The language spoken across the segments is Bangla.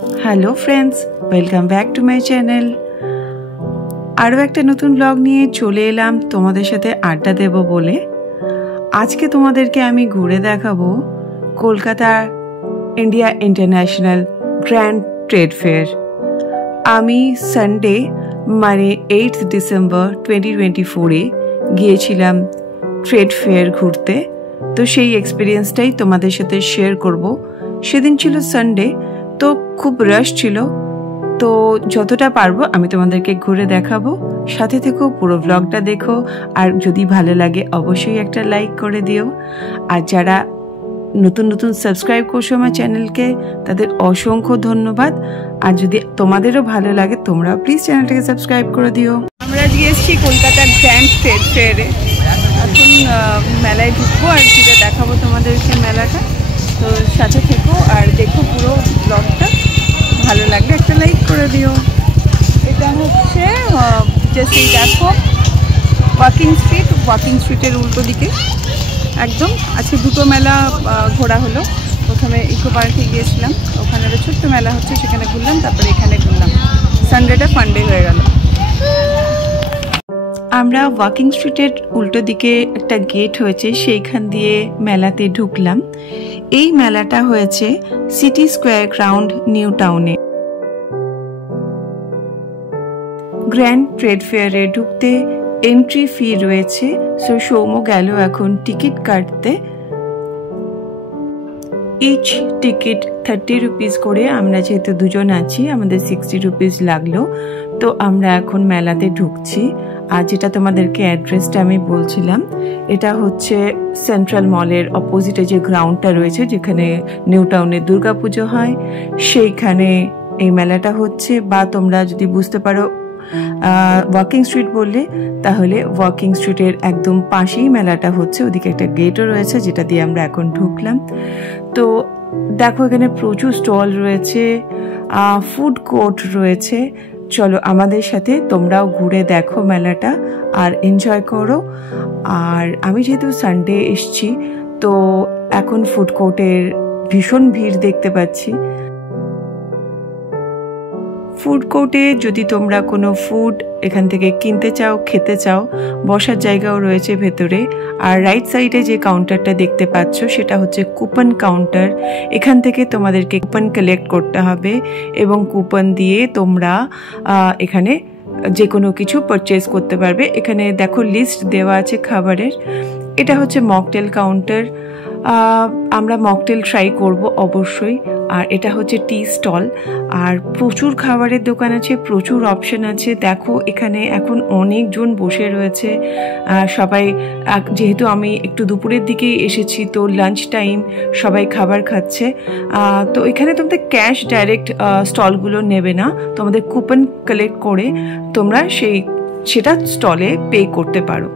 Hello friends, welcome back to my channel. আরও একটা নতুন ব্লগ নিয়ে চলে এলাম তোমাদের সাথে আড্ডা দেব বলে। আজকে তোমাদেরকে আমি ঘুরে দেখাবো কলকাতার India international grand trade fair. আমি সানডে মানে 8 ডিসেম্বর 2024-এ গিয়েছিলাম ট্রেড ফেয়ার ঘুরতে। তো সেই এক্সপিরিয়েন্সটাই তোমাদের সাথে শেয়ার করব। সেদিন ছিল সানডে, তো খুব রাশ ছিল, তো যতটা পারবো আমি তোমাদেরকে ঘুরে দেখাবো। সাথে থেকো, পুরো ব্লগটা দেখো, আর যদি ভালো লাগে অবশ্যই একটা লাইক করে দিও। আর যারা নতুন নতুন সাবস্ক্রাইব করছো আমার চ্যানেলকে, তাদের অসংখ্য ধন্যবাদ। আর যদি তোমাদেরও ভালো লাগে তোমরাও প্লিজ চ্যানেলটাকে সাবস্ক্রাইব করে দিও। আমরা আজকে এসেছি কলকাতার গ্র্যান্ড ট্রেড ফেয়ারে। এখন মেলায় ঢুকবো আর ঘুরে দেখাবো তোমাদেরকে মেলাটা। তো সাথে থেকো আর দেখো পুরো ব্লগটা। ভালো লাগলে একটা লাইক করে দিও। এটা হচ্ছে জাস্ট দেখো ওয়াকিং স্ট্রিটের উল্টো দিকে একদম। আজকে দুটো মেলা ঘোরা হলো। প্রথমে ইকো পার্কে গিয়েছিলাম, ওখানে একটা ছোট্ট মেলা হচ্ছে, সেখানে ঘুরলাম। তারপরে এখানে ঘুরলাম। সানডেটা ফান্ডে হয়ে গেল। আমরা ওয়াকিং স্ট্রিটের উল্টো দিকে একটা গেট হয়েছে, সেইখান দিয়ে মেলাতে ঢুকলাম। এই মেলাটা হয়েছে সিটি স্কোয়ার গ্রাউন্ড, নিউ টাউনে। গ্র্যান্ড ট্রেড ফেয়ারে ঢুকতে এন্ট্রি ফি রয়েছে। সো সৌম্য গেল এখন টিকিট কাটতে। ইচ টিকিট 30 রুপিস করে। আমরা যেহেতু দুজন আছি, আমাদের 60 রুপিস লাগলো। তো আমরা এখন মেলাতে ঢুকছি। আর যেটা তোমাদেরকে অ্যাড্রেসটা আমি বলছিলাম, এটা হচ্ছে সেন্ট্রাল মলের অপোজিটে যে গ্রাউন্ডটা রয়েছে, যেখানে নিউ টাউনে দুর্গাপুজো হয়, সেইখানে এই মেলাটা হচ্ছে। বা তোমরা যদি বুঝতে পারো ওয়াকিং স্ট্রিট বললে, তাহলে ওয়াকিং স্ট্রিটের একদম পাশেই মেলাটা হচ্ছে। ওদিকে একটা গেটও রয়েছে, যেটা দিয়ে আমরা এখন ঢুকলাম। তো দেখো এখানে প্রচুর স্টল রয়েছে, ফুড কোর্ট রয়েছে। চলো আমাদের সাথে তোমরাও ঘুরে দেখো মেলাটা আর এনজয় করো। আর আমি যেহেতু সানডে এসছি, তো এখন ফুড কোর্টের ভীষণ ভিড় দেখতে পাচ্ছি। ফুড কোর্টে যদি তোমরা কোনো ফুড এখান থেকে কিনতে চাও, খেতে চাও, বসার জায়গাও রয়েছে ভেতরে। আর রাইট সাইডে যে কাউন্টারটা দেখতে পাচ্ছ, সেটা হচ্ছে কুপন কাউন্টার। এখান থেকে তোমাদেরকে কুপন কালেক্ট করতে হবে এবং কুপন দিয়ে তোমরা এখানে যে কোনো কিছু পারচেজ করতে পারবে। এখানে দেখো লিস্ট দেওয়া আছে খাবারের। এটা হচ্ছে মকটেল কাউন্টার। আমরা মকটেল ট্রাই করব অবশ্যই। আর এটা হচ্ছে টি স্টল। আর প্রচুর খাবারের দোকান আছে, প্রচুর অপশন আছে। দেখো এখানে এখন অনেকজন বসে রয়েছে সবাই। যেহেতু আমি একটু দুপুরের দিকেই এসেছি, তো লাঞ্চ টাইম, সবাই খাবার খাচ্ছে। তো এখানে তোমাদের ক্যাশ ডাইরেক্ট স্টলগুলো নেবে না, তোমাদের কুপন কালেক্ট করে তোমরা সেটা স্টলে পে করতে পারো।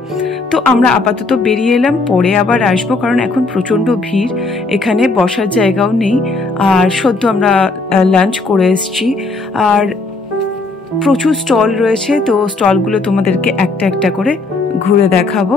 তো আমরা আপাতত বেরিয়ে এলাম, পরে আবার আসবো, কারণ এখন প্রচণ্ড ভিড়, এখানে বসার জায়গাও নেই। আর সদ্য আমরা লাঞ্চ করে এসেছি। আর প্রচুর স্টল রয়েছে, তো স্টলগুলো তোমাদেরকে একটা একটা করে ঘুরে দেখাবো।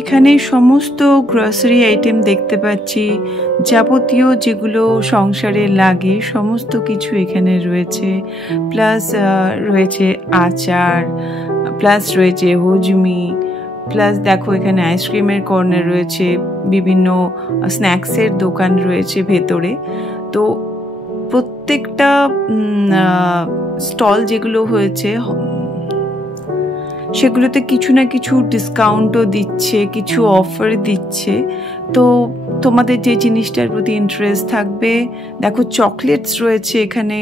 এখানে সমস্ত গ্রসারি আইটেম দেখতে পাচ্ছি, যাবতীয় যেগুলো সংসারে লাগে সমস্ত কিছু এখানে রয়েছে। প্লাস রয়েছে আচার, প্লাস রয়েছে হজমি, প্লাস দেখো এখানে আইসক্রিমের কর্নার রয়েছে, বিভিন্ন স্ন্যাক্সের দোকান রয়েছে ভেতরে। তো প্রত্যেকটা স্টল যেগুলো হয়েছে সেগুলোতে কিছু না কিছু ডিসকাউন্টও দিচ্ছে, কিছু অফার দিচ্ছে। তো তোমাদের যে জিনিসটার প্রতি ইন্টারেস্ট থাকবে, দেখো চকলেটস রয়েছে এখানে,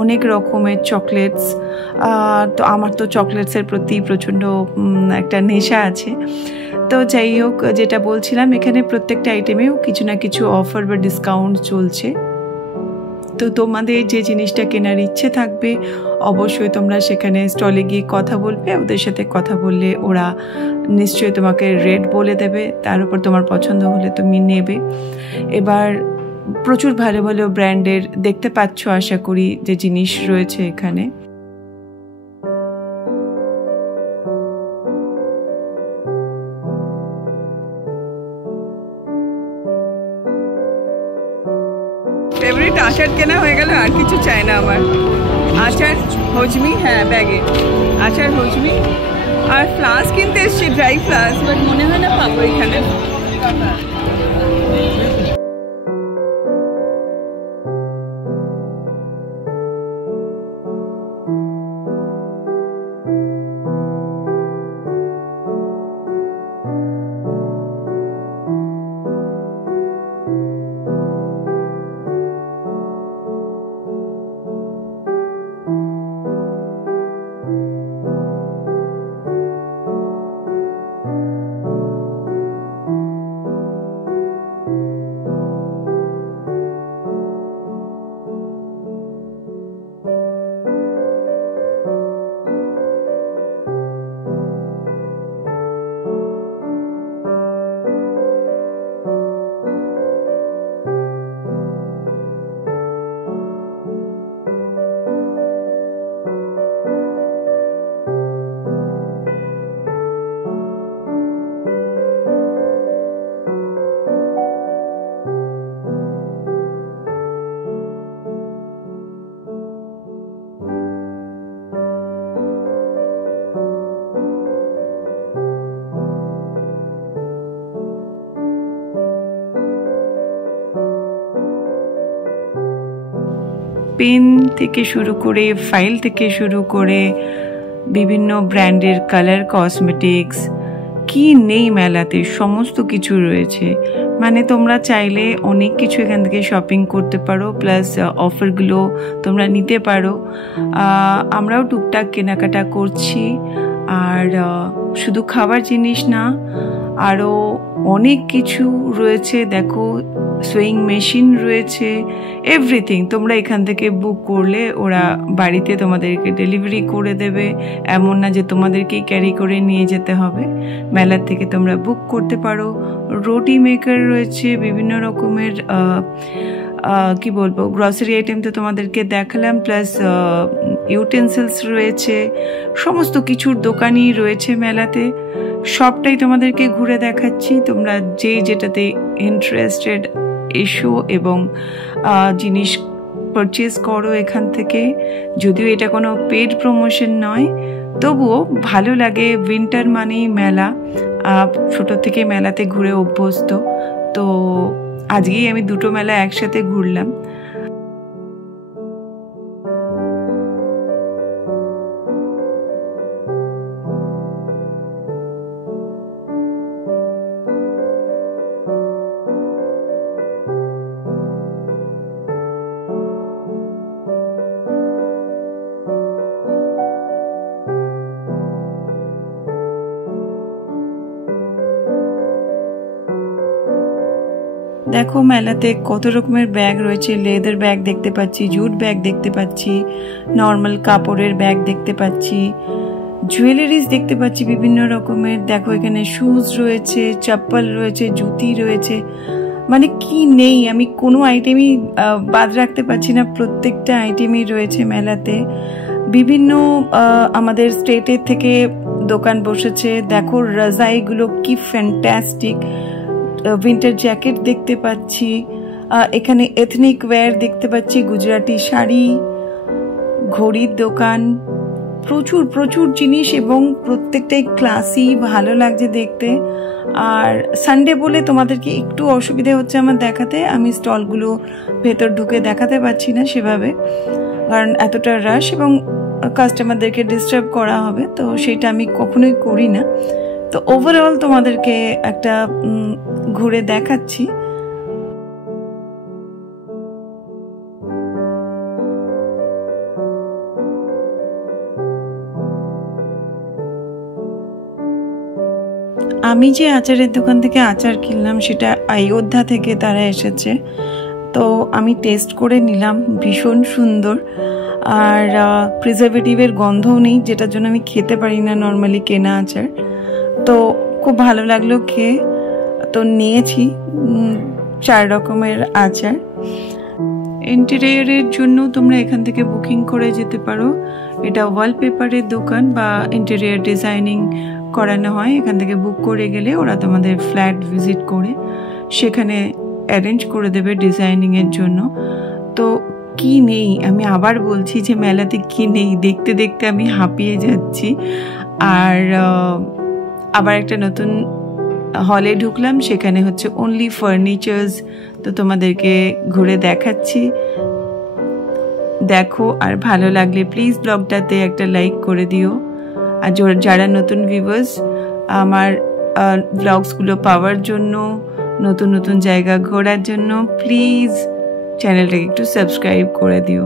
অনেক রকমের চকলেটস। তো আমার তো চকলেটসের প্রতি প্রচণ্ড একটা নেশা আছে। তো যাই হোক, যেটা বলছিলাম, এখানে প্রত্যেকটা আইটেমেও কিছু না কিছু অফার বা ডিসকাউন্ট চলছে। তো তোমাদের যে জিনিসটা কেনার ইচ্ছে থাকবে অবশ্যই তোমরা সেখানে স্টলে গিয়ে কথা বলবে। ওদের সাথে কথা বললে ওরা নিশ্চয়ই তোমাকে রেট বলে দেবে, তার উপর তোমার পছন্দ হলে তুমি নেবে। এবার প্রচুর ভালো ভালো ব্র্যান্ডের দেখতে পাচ্ছ আশা করি যে জিনিস রয়েছে এখানে। ফেভারিট আচার কেনা হয়ে গেল, আর কিছু চাই না আমার। আচার, হজমি, হ্যাঁ ব্যাগে আচার, হজমি আর ফ্লাস্ক কিনতে এসছি, ড্রাই ফ্লাস্ক, বাট মনে হয় না পাবো এখানে। পেন থেকে শুরু করে, ফাইল থেকে শুরু করে বিভিন্ন ব্র্যান্ডের কালার কসমেটিক্স, কি নেই মেলাতে, সমস্ত কিছু রয়েছে। মানে তোমরা চাইলে অনেক কিছু এখান থেকে শপিং করতে পারো, প্লাস অফারগুলো তোমরা নিতে পারো। আমরাও টুকটাক কেনাকাটা করছি। আর শুধু খাবার জিনিস না, আরও অনেক কিছু রয়েছে। দেখো সুইং মেশিন রয়েছে, এভরিথিং। তোমরা এখান থেকে বুক করলে ওরা বাড়িতে তোমাদেরকে ডেলিভারি করে দেবে, এমন না যে তোমাদেরকেই ক্যারি করে নিয়ে যেতে হবে। মেলার থেকে তোমরা বুক করতে পারো। রুটি মেকার রয়েছে, বিভিন্ন রকমের কি বলবো, গ্রসারি আইটেম তো তোমাদেরকে দেখালাম, প্লাস ইউটেন্সিলস রয়েছে, সমস্ত কিছুর দোকানই রয়েছে মেলাতে। সবটাই তোমাদেরকে ঘুরে দেখাচ্ছি। তোমরা যে যেটাতে ইন্টারেস্টেড এসো এবং জিনিস পারচেজ করো এখান থেকে। যদিও এটা কোনো পেড প্রমোশন নয়, তবুও ভালো লাগে। উইন্টার মানেই মেলা, ছোট থেকে মেলাতে ঘুরে অভ্যস্ত। তো আজকেই আমি দুটো মেলা একসাথে ঘুরলাম। দেখো মেলাতে কত রকমের ব্যাগ রয়েছে। লেদার ব্যাগ দেখতে পাচ্ছি, জুট ব্যাগ দেখতে পাচ্ছি, নর্মাল কাপড়ের ব্যাগ দেখতে পাচ্ছি, জুয়েলারিজ দেখতে পাচ্ছি বিভিন্ন রকমের। দেখো এখানে শুজ রয়েছে, চপ্পল রয়েছে, জুতি রয়েছে, মানে কি নেই, আমি কোনো আইটেমই বাদ রাখতে পারছি না। প্রত্যেকটা আইটেমই রয়েছে মেলাতে। বিভিন্ন আমাদের স্টেটের থেকে দোকান বসেছে। দেখো রাজাইগুলো কি ফ্যান্টাস্টিক। উইন্টার জ্যাকেট দেখতে পাচ্ছি, এখানে এথনিক ওয়্যার দেখতে পাচ্ছি, গুজরাটি শাড়ি, ঘড়ির দোকান, প্রচুর প্রচুর জিনিস এবং প্রত্যেকটাই ক্লাসি, ভালো লাগছে দেখতে। আর সানডে বলে তোমাদেরকে একটু অসুবিধা হচ্ছে আমার দেখাতে, আমি স্টলগুলো ভেতর ঢুকে দেখাতে পারছি না সেভাবে, কারণ এতটা রাশ এবং কাস্টমারদেরকে ডিস্টার্ব করা হবে, তো সেটা আমি কখনোই করি না। তো ওভারঅল তোমাদেরকে একটা ঘুরে দেখাচ্ছি। আমি যে আচারের দোকান থেকে আচার কিনলাম সেটা অযোধ্যা থেকে তারা এসেছে, তো আমি টেস্ট করে নিলাম, ভীষণ সুন্দর। আর প্রিজারভেটিভের গন্ধও নেই, যেটার জন্য আমি খেতে পারি না নর্মালি কেনা আচার। তো খুব ভালো লাগলো খেয়ে, তো নিয়েছি 4 রকমের আচার। ইন্টেরিয়রের জন্য তোমরা এখান থেকে বুকিং করে যেতে পারো। এটা ওয়ালপেপারের দোকান বা ইন্টেরিয়র ডিজাইনিং করানো হয়। এখান থেকে বুক করে গেলে ওরা তোমাদের ফ্ল্যাট ভিজিট করে সেখানে অ্যারেঞ্জ করে দেবে ডিজাইনিংয়ের জন্য। তো কি নেই, আমি আবার বলছি যে মেলাতে কি নেই, দেখতে দেখতে আমি হাঁপিয়ে যাচ্ছি। আর আবার একটা নতুন হলে ঢুকলাম, সেখানে হচ্ছে অনলি ফার্নিচার্স। তো তোমাদেরকে ঘুরে দেখাচ্ছি, দেখো। আর ভালো লাগলে প্লিজ ব্লগটাতে একটা লাইক করে দিও। আর যারা নতুন ভিউয়ার্স, আমার ব্লগসগুলো পাওয়ার জন্য, নতুন নতুন জায়গা ঘোরার জন্য প্লিজ চ্যানেলটাকে একটু সাবস্ক্রাইব করে দিও।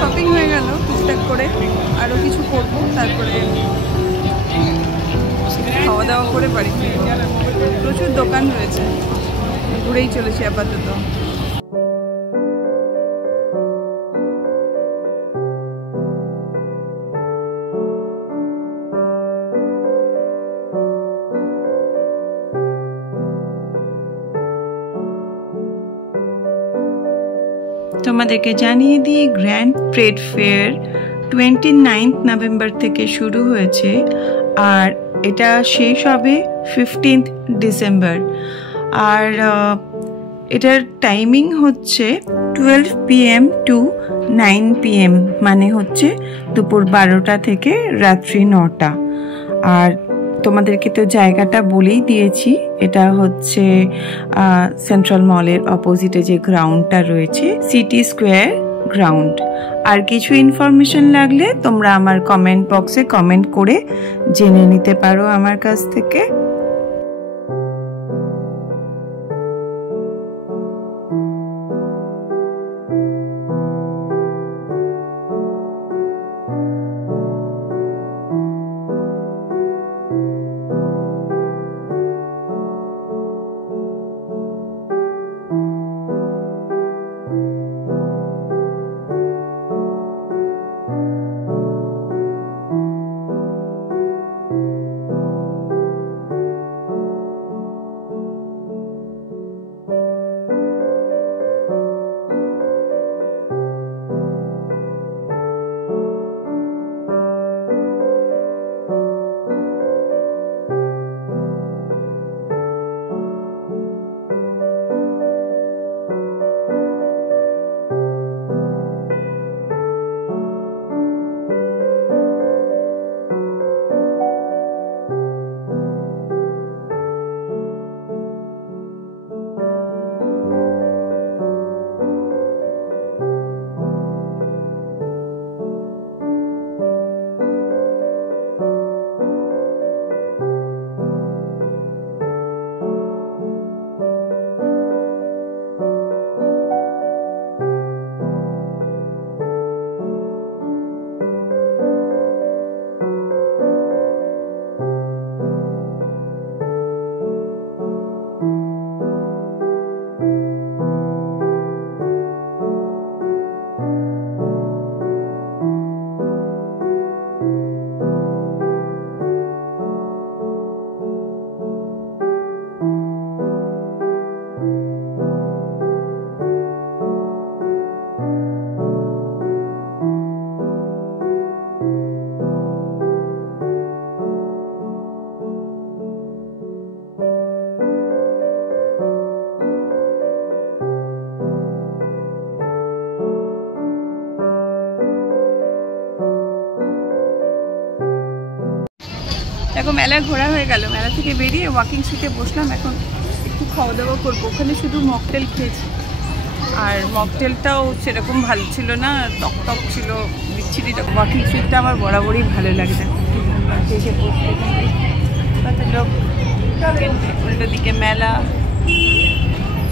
শপিং হয়ে গেল টুকটাক করে, আরও কিছু করবো, তারপরে খাওয়া দাওয়া করে বাড়ি ফিরবো। প্রচুর দোকান রয়েছে, ঘুরেই চলেছি আপাতত। তোমাদেরকে জানিয়ে দিই, গ্র্যান্ড ট্রেড ফেয়ার 29 নভেম্বর থেকে শুরু হয়েছে আর এটা শেষ হবে 15 ডিসেম্বর। আর এটার টাইমিং হচ্ছে 12 PM টু 9 PM, মানে হচ্ছে দুপুর 12টা থেকে রাত্রি 9টা। আর তোমাদেরকে তো জায়গাটা বলেই দিয়েছি, এটা হচ্ছে সেন্ট্রাল মলের অপোজিটে যে গ্রাউন্ডটা রয়েছে, সিটি স্কোয়ার গ্রাউন্ড। আর কিছু ইনফরমেশন লাগলে তোমরা আমার কমেন্ট বক্সে কমেন্ট করে জেনে নিতে পারো আমার কাছ থেকে। দেখো মেলা ঘোরা হয়ে গেল, মেলা থেকে বেরিয়ে ওয়াকিং সিটে বসলাম। এখন একটু খাওয়া দাওয়া করবো। ওখানে শুধু মকটেল খেয়েছি, আর মকটেলটাও সেরকম ভালো ছিল না, টক টক ছিল, বিচ্ছিরি। ওয়াকিং সিটটা আমার বরাবরই ভালো লাগে। এসে বসতে কত লোক, উল্টো দিকে মেলা।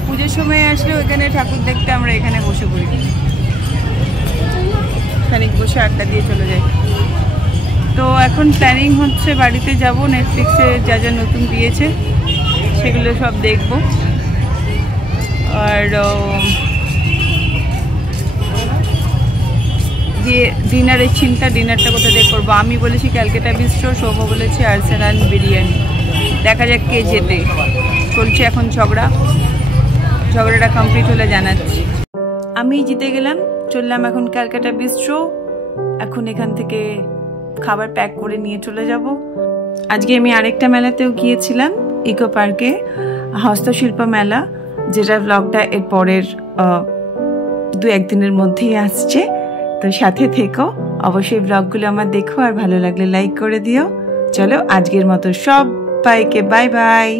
পুজোর সময় আসলে ওইখানে ঠাকুর দেখতে আমরা এখানে বসে পড়ি, খানিক বসে আড্ডা দিয়ে চলে যাই। তো এখন প্ল্যানিং হচ্ছে বাড়িতে যাব, নেটফ্লিক্সে যা যা নতুন দিয়েছে সেগুলো সব দেখব। আর দিয়ে ডিনারের চিন্তা, ডিনারটা কোথা দিয়ে করবো। আমি বলেছি ক্যালকাটা বিস্ট্রো, সৌম্য বলেছে আর্সেনাল বিরিয়ানি। দেখা যাক কে জেতে। চলছে এখন ঝগড়াটা কমপ্লিট হলে জানাচ্ছি। আমি জিতে গেলাম, চললাম এখন ক্যালকাটা বিস্ট্রো। এখন এখান থেকে খাবার প্যাক করে নিয়ে চলে যাব। আজকে আমি আরেকটা মেলাতেও গিয়েছিলাম, ইকো পার্কে, হস্তশিল্প মেলা, যেটা ব্লগটা এর পরের 2-1 দিনের মধ্যেই আসছে। তো সাথে থেকো, অবশ্যই ব্লগগুলো আমার দেখো, আর ভালো লাগলে লাইক করে দিও। চলো আজকের মতো সবাইকে বাই বাই।